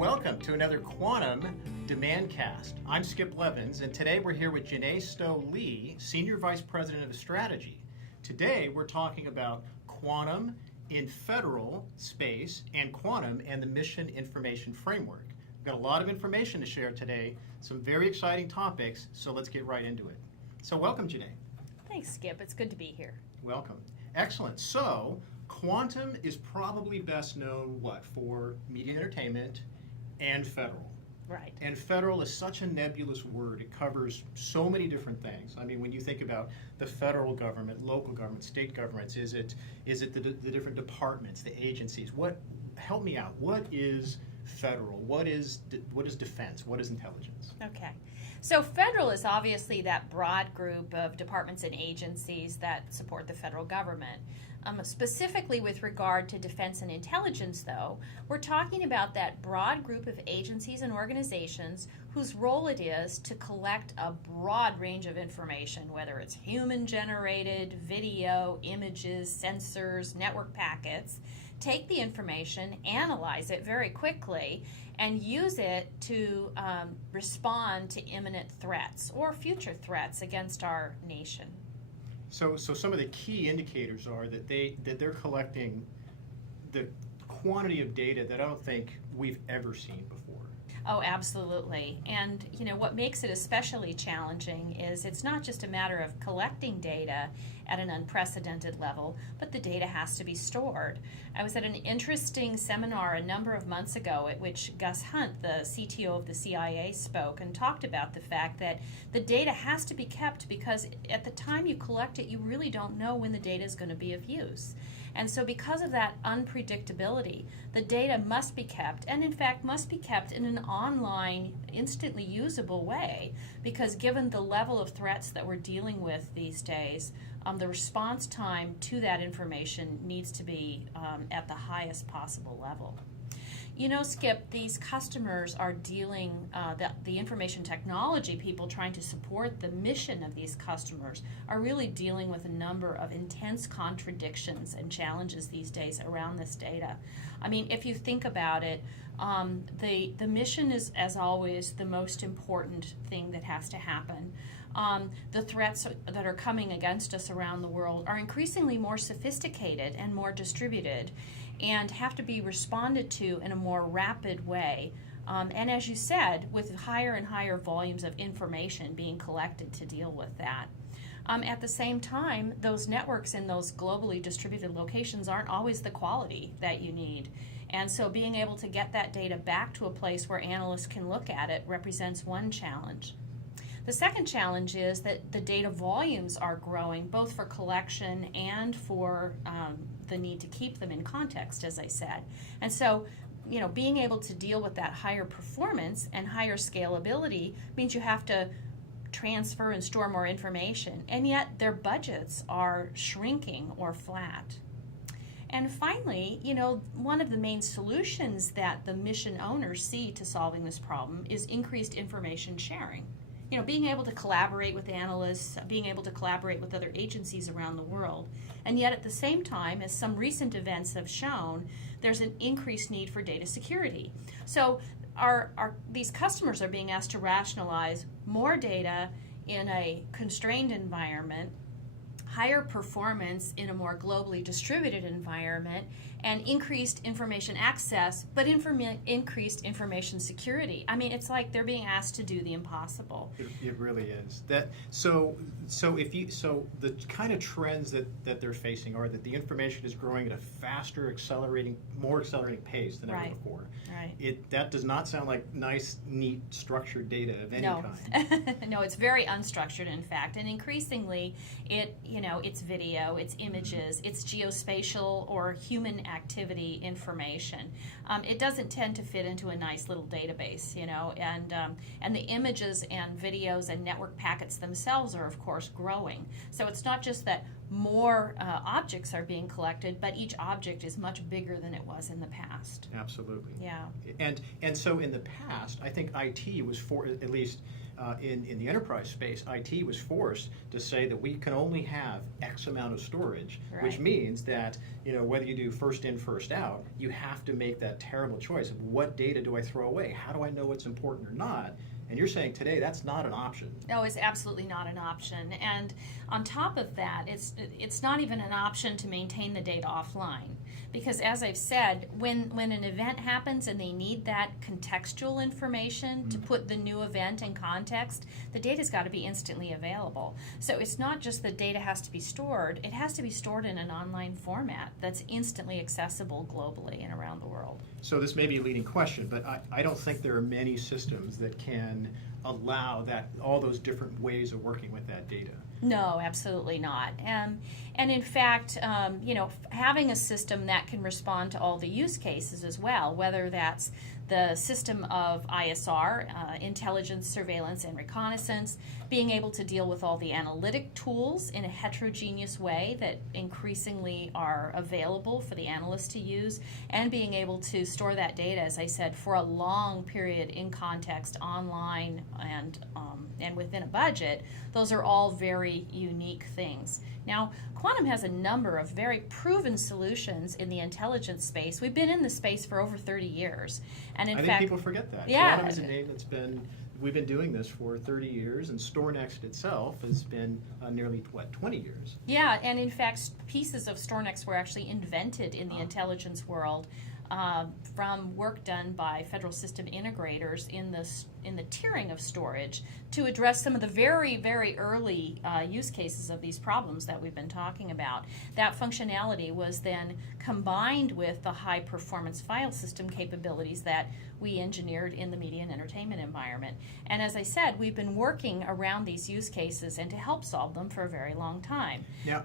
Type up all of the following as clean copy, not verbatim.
welcome to another Quantum DemandCast. I'm Skip Levins, and today we're here with Janae Stowe-Lee, Senior Vice President of Strategy. Today we're talking about quantum in federal space and quantum and the Mission Information Framework. We've got a lot of information to share today, some very exciting topics, so let's get right into it. So welcome, Janae. Thanks, Skip. It's good to be here. Welcome. Excellent. So quantum is probably best known, for media and entertainment and federal. Right. And federal is such a nebulous word. It covers so many different things. I mean, when you think about the federal government, local government, state governments, is it the different departments, the agencies? Help me out. What is federal? What is defense? What is intelligence? Okay. So federal is obviously that broad group of departments and agencies that support the federal government. Specifically with regard to defense and intelligence, though, we're talking about that broad group of agencies and organizations whose role it is to collect a broad range of information, whether it's human-generated, video, images, sensors, network packets, take the information, analyze it very quickly, and use it to respond to imminent threats or future threats against our nation. So some of the key indicators are that they're collecting the quantity of data that I don't think we've ever seen before. Oh, absolutely. And what makes it especially challenging is it's not just a matter of collecting data at an unprecedented level, but the data has to be stored. I was at an interesting seminar a number of months ago at which Gus Hunt, the CTO of the CIA, spoke and talked about the fact that the data has to be kept because at the time you collect it, you really don't know when the data is going to be of use. And so because of that unpredictability, the data must be kept, and in fact must be kept in an online, instantly usable way, because given the level of threats that we're dealing with these days, the response time to that information needs to be at the highest possible level. Skip, these customers are dealing, the information technology people trying to support the mission of these customers are really dealing with a number of intense contradictions and challenges these days around this data. I mean, if you think about it, the mission is, as always, the most important thing that has to happen. The threats that are coming against us around the world are increasingly more sophisticated and more distributed and have to be responded to in a more rapid way. And as you said, with higher and higher volumes of information being collected to deal with that. At the same time, those networks in those globally distributed locations aren't always the quality that you need. And so being able to get that data back to a place where analysts can look at it represents one challenge. The second challenge is that the data volumes are growing, both for collection and for the need to keep them in context, as I said. And so, being able to deal with that higher performance and higher scalability means you have to transfer and store more information, and yet their budgets are shrinking or flat. And finally, one of the main solutions that the mission owners see to solving this problem is increased information sharing. Being able to collaborate with analysts, being able to collaborate with other agencies around the world. And yet at the same time, as some recent events have shown, there's an increased need for data security. So these customers are being asked to rationalize more data in a constrained environment, higher performance in a more globally distributed environment, and increased information access, but increased information security. I mean, it's like they're being asked to do the impossible. It really is. So the kind of trends that they're facing are that the information is growing at a faster, more accelerating pace than ever before. Right. That does not sound like nice, neat, structured data of any kind. No, it's very unstructured, in fact, and increasingly, it's video, it's images, it's geospatial or human activity information. It doesn't tend to fit into a nice little database, and the images and videos and network packets themselves are, of course, growing. So it's not just that more objects are being collected, but each object is much bigger than it was in the past. Absolutely. Yeah. And so in the past, I think IT was at least in the enterprise space, IT was forced to say that we can only have X amount of storage, Right. which means that whether you do first in, first out, you have to make that terrible choice of what data do I throw away? How do I know what's important or not? And you're saying today that's not an option. No, it's absolutely not an option. And on top of that, it's not even an option to maintain the data offline. Because as I've said, when an event happens and they need that contextual information to put the new event in context, the data's got to be instantly available. So it's not just the data has to be stored, it has to be stored in an online format that's instantly accessible globally and around the world. So this may be a leading question, but I don't think there are many systems that can allow all those different ways of working with that data. No, absolutely not. And in fact, having a system that can respond to all the use cases as well, whether that's the system of ISR, intelligence, surveillance, and reconnaissance, being able to deal with all the analytic tools in a heterogeneous way that increasingly are available for the analysts to use, and being able to store that data, as I said, for a long period in context, online, and within a budget. Those are all very unique things. Now, Quantum has a number of very proven solutions in the intelligence space. We've been in the space for over 30 years. And in I fact, think people forget that. Yeah. Quantum is a name we've been doing this for 30 years, and StoreNext itself has been nearly, 20 years? Yeah, and in fact, pieces of StoreNext were actually invented in the intelligence world from work done by federal system integrators in the tiering of storage to address some of the very, very early use cases of these problems that we've been talking about. That functionality was then combined with the high performance file system capabilities that we engineered in the media and entertainment environment. And as I said, we've been working around these use cases and to help solve them for a very long time.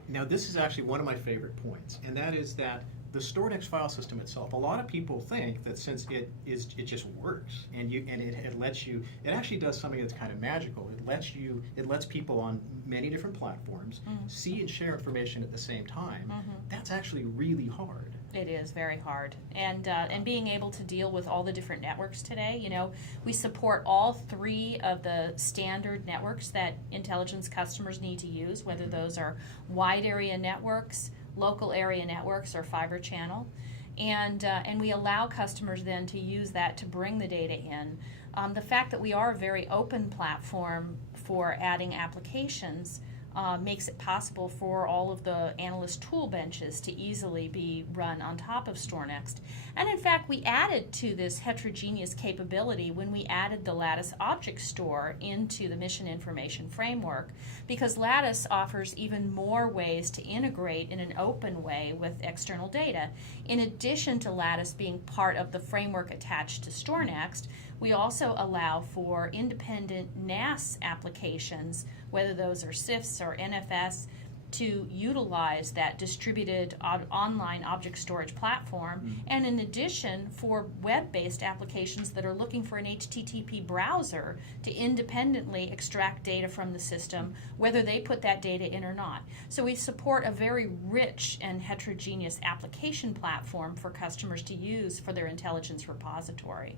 Now this is actually one of my favorite points, and that is that the StoreNext file system itself, a lot of people think that since it just works and it lets you, it actually does something that's kind of magical. It lets people on many different platforms see and share information at the same time. That's actually really hard. It is very hard, and being able to deal with all the different networks today. We support all three of the standard networks that intelligence customers need to use, whether those are wide area networks, local area networks, or fiber channel, and we allow customers then to use that to bring the data in. The fact that we are a very open platform for adding applications makes it possible for all of the analyst tool benches to easily be run on top of StoreNext. And in fact, we added to this heterogeneous capability when we added the Lattice Object Store into the Mission Information Framework, because Lattice offers even more ways to integrate in an open way with external data. In addition to Lattice being part of the framework attached to StoreNext, we also allow for independent NAS applications, whether those are CIFS or NFS, to utilize that distributed online object storage platform, and in addition for web-based applications that are looking for an HTTP browser to independently extract data from the system, whether they put that data in or not. So we support a very rich and heterogeneous application platform for customers to use for their intelligence repository.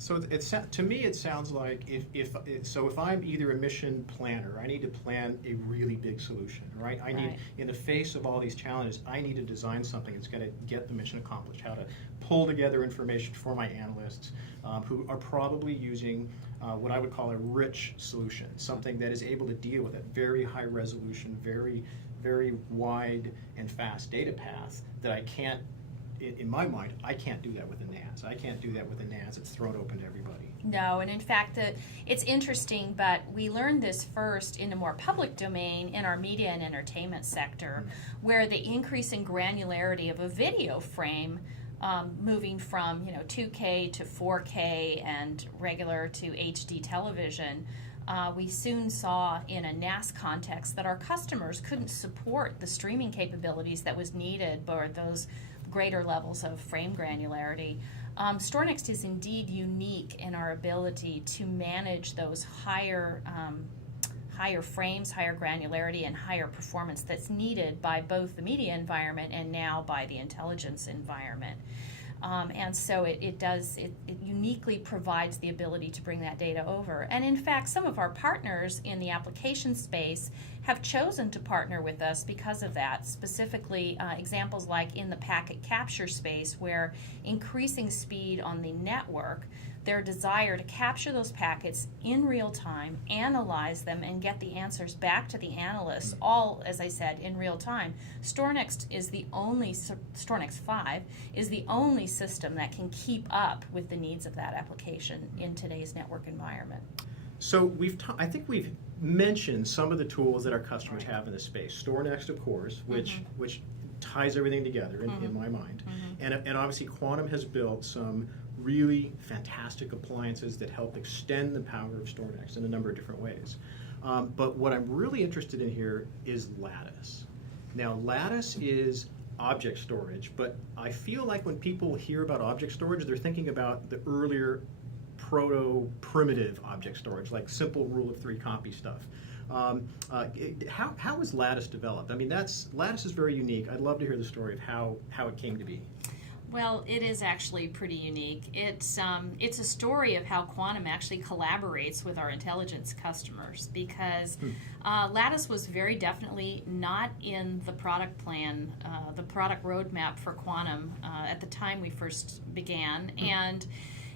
So to me, it sounds like if I'm either a mission planner, I need to plan a really big solution, right? In the face of all these challenges, I need to design something that's going to get the mission accomplished. How to pull together information for my analysts, who are probably using what I would call a rich solution, something that is able to deal with a very high resolution, very, very wide and fast data path that I can't. In my mind, I can't do that with a NAS. I can't do that with a NAS. It's thrown open to everybody. No, and in fact, it's interesting, but we learned this first in a more public domain in our media and entertainment sector, where the increase in granularity of a video frame, moving from 2K to 4K and regular to HD television, we soon saw in a NAS context that our customers couldn't support the streaming capabilities that was needed for those greater levels of frame granularity. StoreNext is indeed unique in our ability to manage those higher higher frames, higher granularity, and higher performance that's needed by both the media environment and now by the intelligence environment. And so it uniquely provides the ability to bring that data over. And in fact, some of our partners in the application space have chosen to partner with us because of that. Specifically, examples like in the packet capture space, where increasing speed on the network, their desire to capture those packets in real time, analyze them, and get the answers back to the analysts, all, as I said, in real time. StoreNext 5 is the only system that can keep up with the needs of that application in today's network environment. So I think we've mentioned some of the tools that our customers have in this space. StoreNext, of course, which ties everything together in my mind. And obviously Quantum has built some really fantastic appliances that help extend the power of StoreNext in a number of different ways. But what I'm really interested in here is Lattice. Now, Lattice is object storage, but I feel like when people hear about object storage, they're thinking about the earlier proto-primitive object storage, like simple rule of 3 copy stuff. How was Lattice developed? I mean, Lattice is very unique. I'd love to hear the story of how it came to be. Well, it is actually pretty unique. It's a story of how Quantum actually collaborates with our intelligence customers, because Lattice was very definitely not in the product plan, the product roadmap for Quantum at the time we first began, and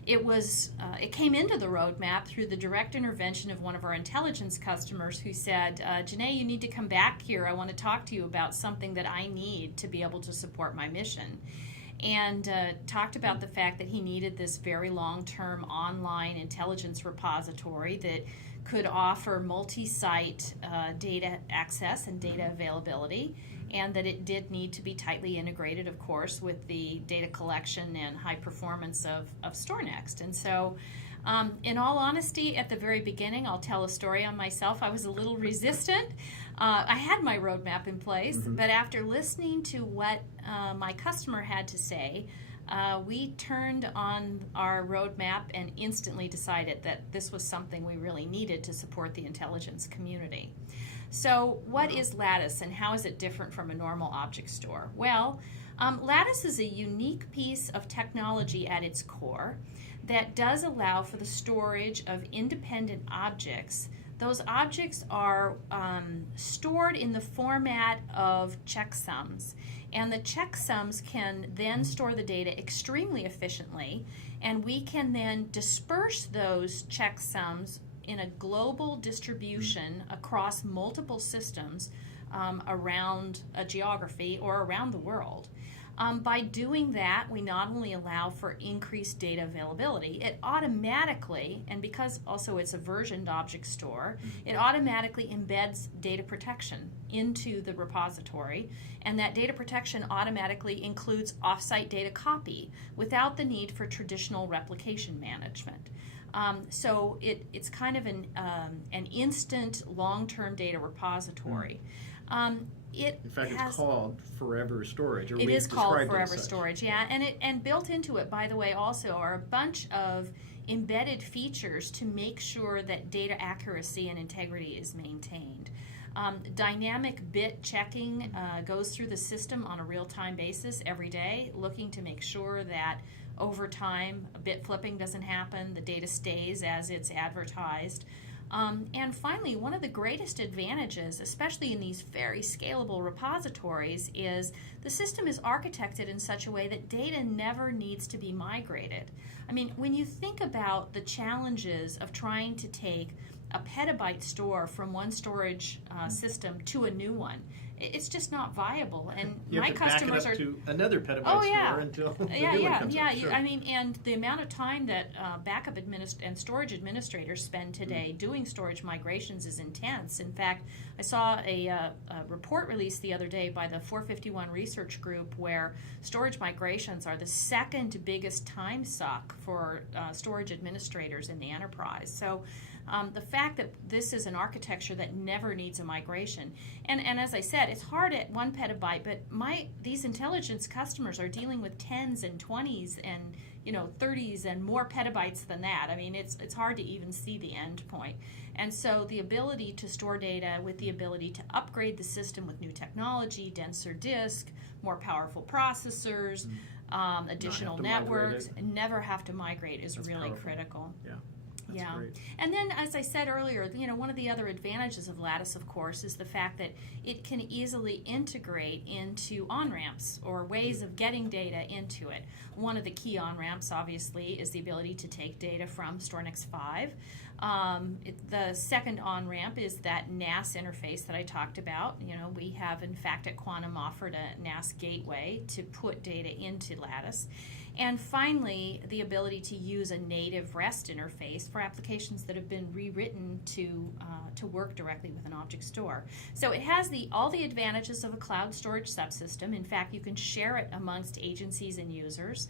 it came into the roadmap through the direct intervention of one of our intelligence customers who said, Janae, you need to come back here. I want to talk to you about something that I need to be able to support my mission. And talked about the fact that he needed this very long-term online intelligence repository that could offer multi-site data access and data availability, and that it did need to be tightly integrated, of course, with the data collection and high performance of StoreNext. And so, in all honesty, at the very beginning, I'll tell a story on myself. I was a little resistant. I had my roadmap in place, but after listening to what my customer had to say, we turned on our roadmap and instantly decided that this was something we really needed to support the intelligence community. So what is Lattice, and how is it different from a normal object store? Well, Lattice is a unique piece of technology at its core that does allow for the storage of independent objects. Those objects are stored in the format of checksums, and the checksums can then store the data extremely efficiently, and we can then disperse those checksums in a global distribution across multiple systems around a geography or around the world. By doing that, we not only allow for increased data availability, it automatically, and because also it's a versioned object store, it automatically embeds data protection into the repository, and that data protection automatically includes offsite data copy without the need for traditional replication management. So it's kind of an instant long-term data repository. In fact, it's called Forever Storage. It is called Forever Storage, yeah. And built into it, by the way, also are a bunch of embedded features to make sure that data accuracy and integrity is maintained. Dynamic bit checking goes through the system on a real-time basis every day, looking to make sure that over time bit flipping doesn't happen, the data stays as it's advertised. And finally, one of the greatest advantages, especially in these very scalable repositories, is the system is architected in such a way that data never needs to be migrated. I mean, when you think about the challenges of trying to take a petabyte store from one storage system to a new one, it's just not viable. And you my have to customers back it up are to another petabyte store until the new one comes up. Sure. I mean, and the amount of time that backup and storage administrators spend today doing storage migrations is intense. In fact, I saw a report released the other day by the 451 Research Group where storage migrations are the second biggest time suck for storage administrators in the enterprise. So The fact that this is an architecture that never needs a migration, and as I said, it's hard at 1 petabyte, but these intelligence customers are dealing with 10s and 20s and 30s and more petabytes than that. I mean, it's hard to even see the end point. And so the ability to store data with the ability to upgrade the system with new technology, denser disk, more powerful processors, additional networks, and never have to migrate is really critical. Yeah. That's great. And then, as I said earlier, one of the other advantages of Lattice, of course, is the fact that it can easily integrate into on-ramps or ways of getting data into it. One of the key on-ramps, obviously, is the ability to take data from StorNext 5. The second on-ramp is that NAS interface that I talked about. We have, in fact, at Quantum offered a NAS gateway to put data into Lattice. And finally, the ability to use a native REST interface for applications that have been rewritten to work directly with an object store. So it has all the advantages of a cloud storage subsystem. In fact, you can share it amongst agencies and users.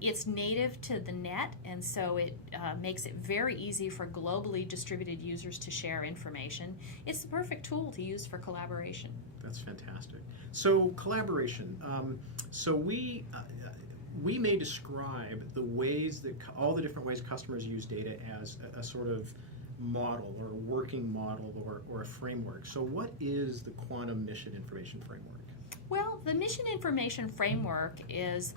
It's native to the net, and so it makes it very easy for globally distributed users to share information. It's the perfect tool to use for collaboration. That's fantastic. So collaboration. So we may describe the ways that all the different ways customers use data as a sort of model or a working model or a framework. So what is the Quantum Mission Information Framework? Well, the Mission Information Framework is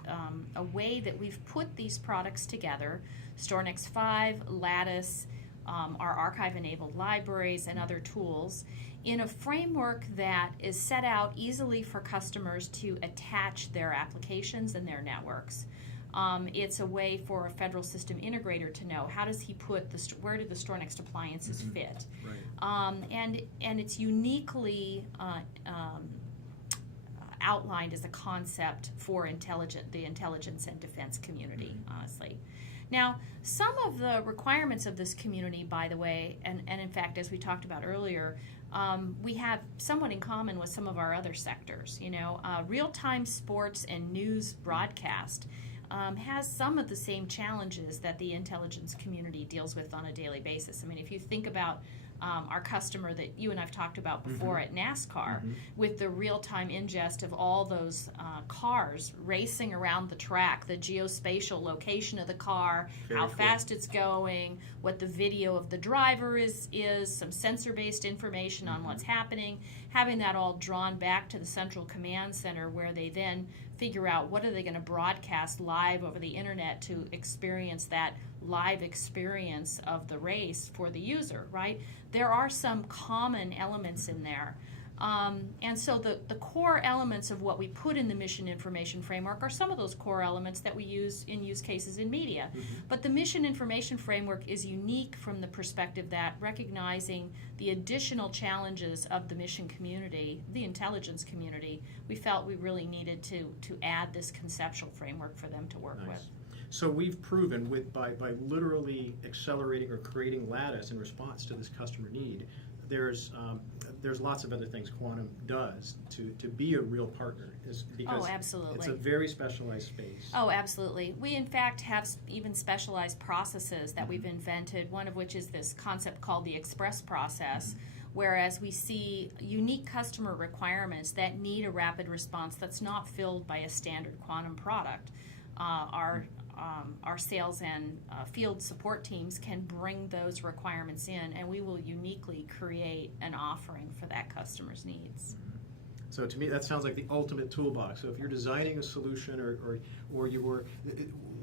a way that we've put these products together, StorNext 5, Lattice, our archive-enabled libraries, and other tools, in a framework that is set out easily for customers to attach their applications and their networks. It's a way for a federal system integrator to know how does he put where do the StorNext appliances fit, right. And it's uniquely outlined as a concept for the intelligence and defense community, honestly. Now, some of the requirements of this community, by the way, and in fact, as we talked about earlier, we have somewhat in common with some of our other sectors. Real-time sports and news broadcast has some of the same challenges that the intelligence community deals with on a daily basis. I mean, if you think about our customer that you and I've talked about before at NASCAR, with the real-time ingest of all those cars racing around the track, the geospatial location of the car, how fast it's going, what the video of the driver is some sensor-based information on what's happening, having that all drawn back to the central command center where they then figure out what are they going to broadcast live over the internet to experience that live experience of the race for the user, right? There are some common elements in there. And so the core elements of what we put in the Mission Information Framework are some of those core elements that we use in use cases in media. But the Mission Information Framework is unique from the perspective that recognizing the additional challenges of the mission community, the intelligence community, we felt we really needed to add this conceptual framework for them to work with. So we've proven by literally accelerating or creating Lattice in response to this customer need, there's lots of other things Quantum does to be a real partner, because absolutely. It's a very specialized space. Oh, absolutely. We, in fact, have even specialized processes that we've invented, one of which is this concept called the express process, whereas we see unique customer requirements that need a rapid response that's not filled by a standard Quantum product. Our sales and field support teams can bring those requirements in, and we will uniquely create an offering for that customer's needs. So to me, that sounds like the ultimate toolbox. So if you're designing a solution, or you were,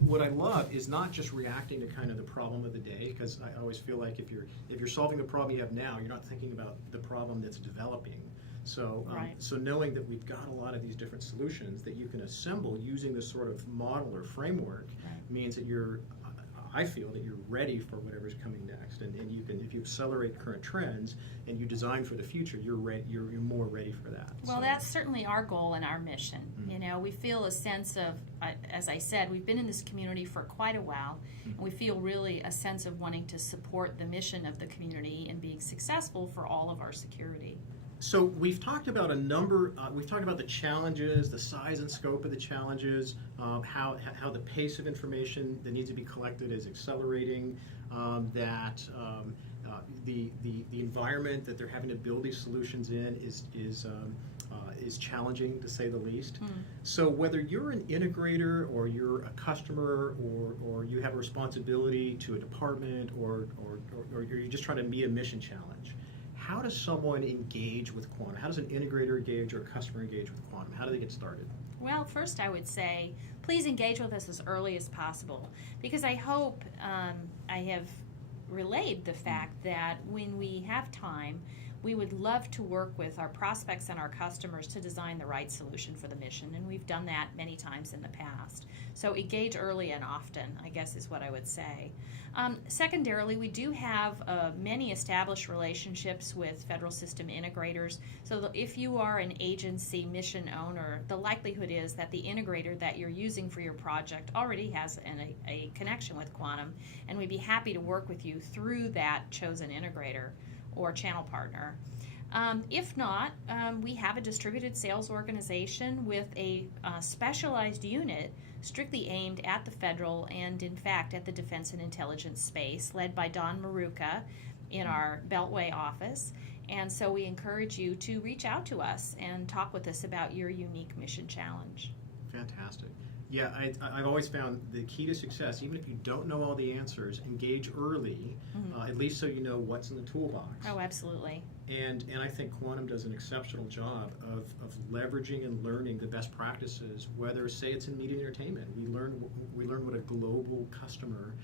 what I love is not just reacting to kind of the problem of the day, because I always feel like if you're solving the problem you have now, you're not thinking about the problem that's developing. So, so knowing that we've got a lot of these different solutions that you can assemble using this sort of model or framework means that I feel that you're ready for whatever's coming next, and you can, if you accelerate current trends and you design for the future, you're more ready for that. Well, that's certainly our goal and our mission. We feel a sense of, as I said, we've been in this community for quite a while, and we feel really a sense of wanting to support the mission of the community and being successful for all of our security. So we've talked about we've talked about the challenges, the size and scope of the challenges, how the pace of information that needs to be collected is accelerating, that the environment that they're having to build these solutions in is challenging, to say the least. So whether you're an integrator or you're a customer or you have a responsibility to a department or you're just trying to meet a mission challenge, how does someone engage with Quantum? How does an integrator engage or a customer engage with Quantum? How do they get started? Well, first I would say, please engage with us as early as possible, because I hope I have relayed the fact that when we have time, we would love to work with our prospects and our customers to design the right solution for the mission, and we've done that many times in the past. So engage early and often, I guess, is what I would say. Secondarily, we do have many established relationships with federal system integrators, so that if you are an agency mission owner, the likelihood is that the integrator that you're using for your project already has a connection with Quantum, and we'd be happy to work with you through that chosen integrator or channel partner. If not, we have a distributed sales organization with a specialized unit strictly aimed at the federal and, in fact, at the defense and intelligence space, led by Don Maruca in our Beltway office. And so we encourage you to reach out to us and talk with us about your unique mission challenge. Fantastic. Yeah, I've always found the key to success, even if you don't know all the answers, engage early, at least so you know what's in the toolbox. Oh, absolutely. And I think Quantum does an exceptional job of leveraging and learning the best practices, whether, say, it's in media and entertainment. We learn what a global customer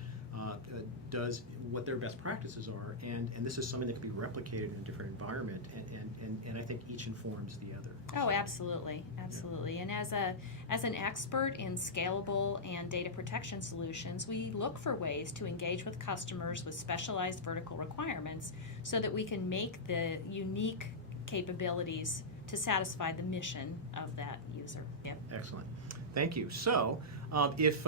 does, what their best practices are, and this is something that can be replicated in a different environment, and I think each informs the other. Oh, absolutely, absolutely. Yeah. And as an expert in scalable and data protection solutions, we look for ways to engage with customers with specialized vertical requirements so that we can make the unique capabilities to satisfy the mission of that user. Yeah. Excellent. Thank you. So, if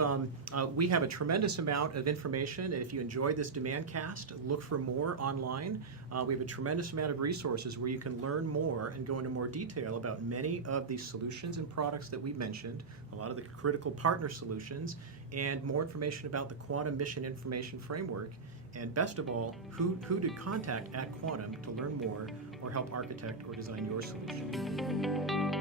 we have a tremendous amount of information, and if you enjoyed this DemandCast, look for more online. We have a tremendous amount of resources where you can learn more and go into more detail about many of the solutions and products that we mentioned, a lot of the critical partner solutions, and more information about the Quantum Mission Information Framework, and best of all, who to contact at Quantum to learn more or help architect or design your solution.